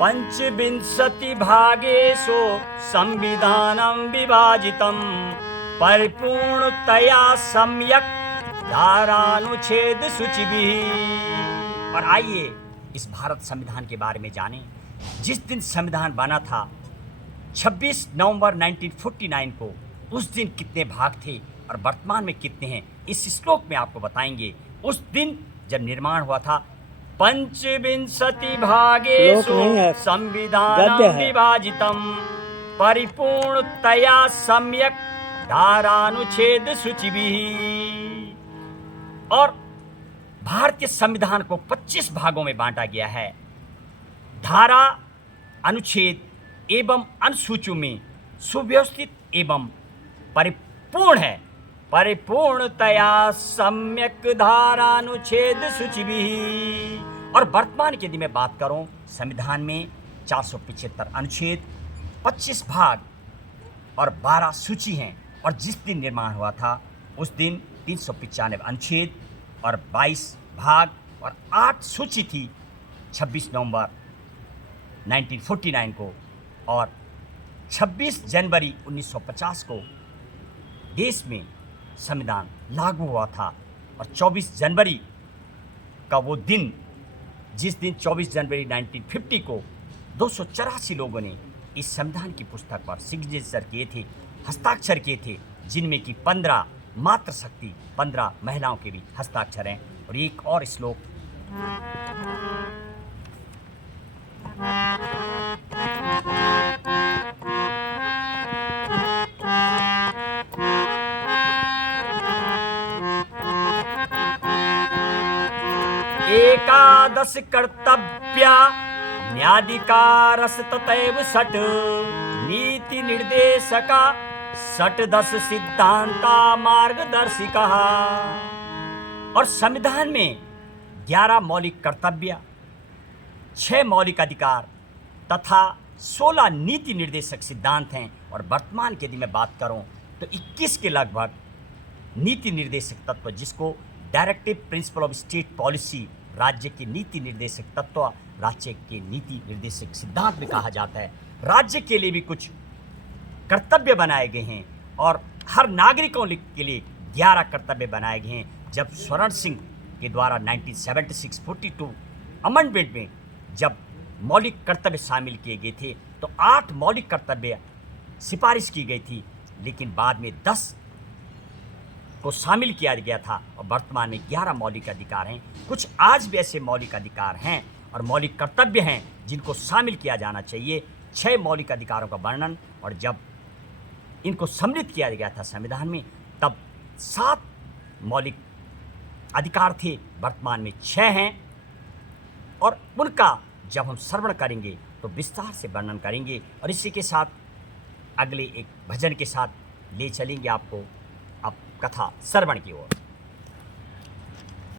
पंचविंशति भागेषु संविधानं विभाजितं परिपूर्णतया सम्यक् धारानुच्छेद सूचिभिः। और आइए इस भारत संविधान के बारे में जानें। जिस दिन संविधान बना था 26 नवंबर 1949 को, उस दिन कितने भाग थे और वर्तमान में कितने हैं, इस श्लोक में आपको बताएंगे। उस दिन जब निर्माण हुआ था, पंचविंशति भागेषु संविधानं विभाजितं परिपूर्णतया सम्यक् धारानुच्छेद सूचिभिः। और भारतीय संविधान को 25 भागों में बांटा गया है। धारा, अनुच्छेद एवं अनुसूचियों में सुव्यवस्थित एवं परिपूर्ण है। परिपूर्णतया सम्यक धारानुच्छेद सूचिभिः। और वर्तमान की यदि मैं बात करूं, संविधान में 475 अनुच्छेद, 25 भाग और 12 सूची हैं। और जिस दिन निर्माण हुआ था उस दिन 395 अनुच्छेद और 22 भाग और 8 सूची थी 26 नवंबर 1949 को। और 26 जनवरी 1950 को देश में संविधान लागू हुआ था। और 24 जनवरी का वो दिन, जिस दिन 24 जनवरी 1950 को 284 लोगों ने इस संविधान की पुस्तक पर सिग्नेचर किए थे, हस्ताक्षर किए थे, जिनमें कि 15 मातृशक्ति 15 महिलाओं के भी हस्ताक्षर हैं। और एक और श्लोक, एकादश कर्तव्या न्यायाधिकारस् तथैव षट् नीति निर्देशका षट्दश सिद्धांता मार्गदर्शिका। और संविधान में 11 मौलिक कर्तव्य, 6 मौलिक अधिकार तथा 16 नीति निर्देशक सिद्धांत हैं। और वर्तमान की यदि मैं बात करूं तो 21 के लगभग नीति निर्देशक तत्व, जिसको directive principle of state policy, राज्य के नीति निर्देशक तत्व, राज्य के नीति निर्देशक सिद्धांत भी कहा जाता है। राज्य के लिए भी कुछ कर्तव्य बनाए गए हैं और हर नागरिकों के लिए 11 कर्तव्य बनाए गए हैं। जब स्वर्ण सिंह के द्वारा 1976-42 अमेंडमेंट में जब मौलिक कर्तव्य शामिल किए गए थे तो 8 मौलिक कर्तव्य सिफारिश की गई थी, लेकिन बाद में 10 को शामिल किया गया था। और वर्तमान में 11 मौलिक अधिकार हैं। कुछ आज भी ऐसे मौलिक अधिकार हैं और मौलिक कर्तव्य हैं जिनको शामिल किया जाना चाहिए। 6 मौलिक अधिकारों का वर्णन, और जब इनको सम्मिलित किया गया था संविधान में तब 7 मौलिक अधिकार थे, वर्तमान में 6 हैं। और उनका जब हम श्रवण करेंगे तो विस्तार से वर्णन करेंगे। और इसी के साथ अगले एक भजन के साथ ले चलेंगे आपको अब कथा श्रवण की ओर।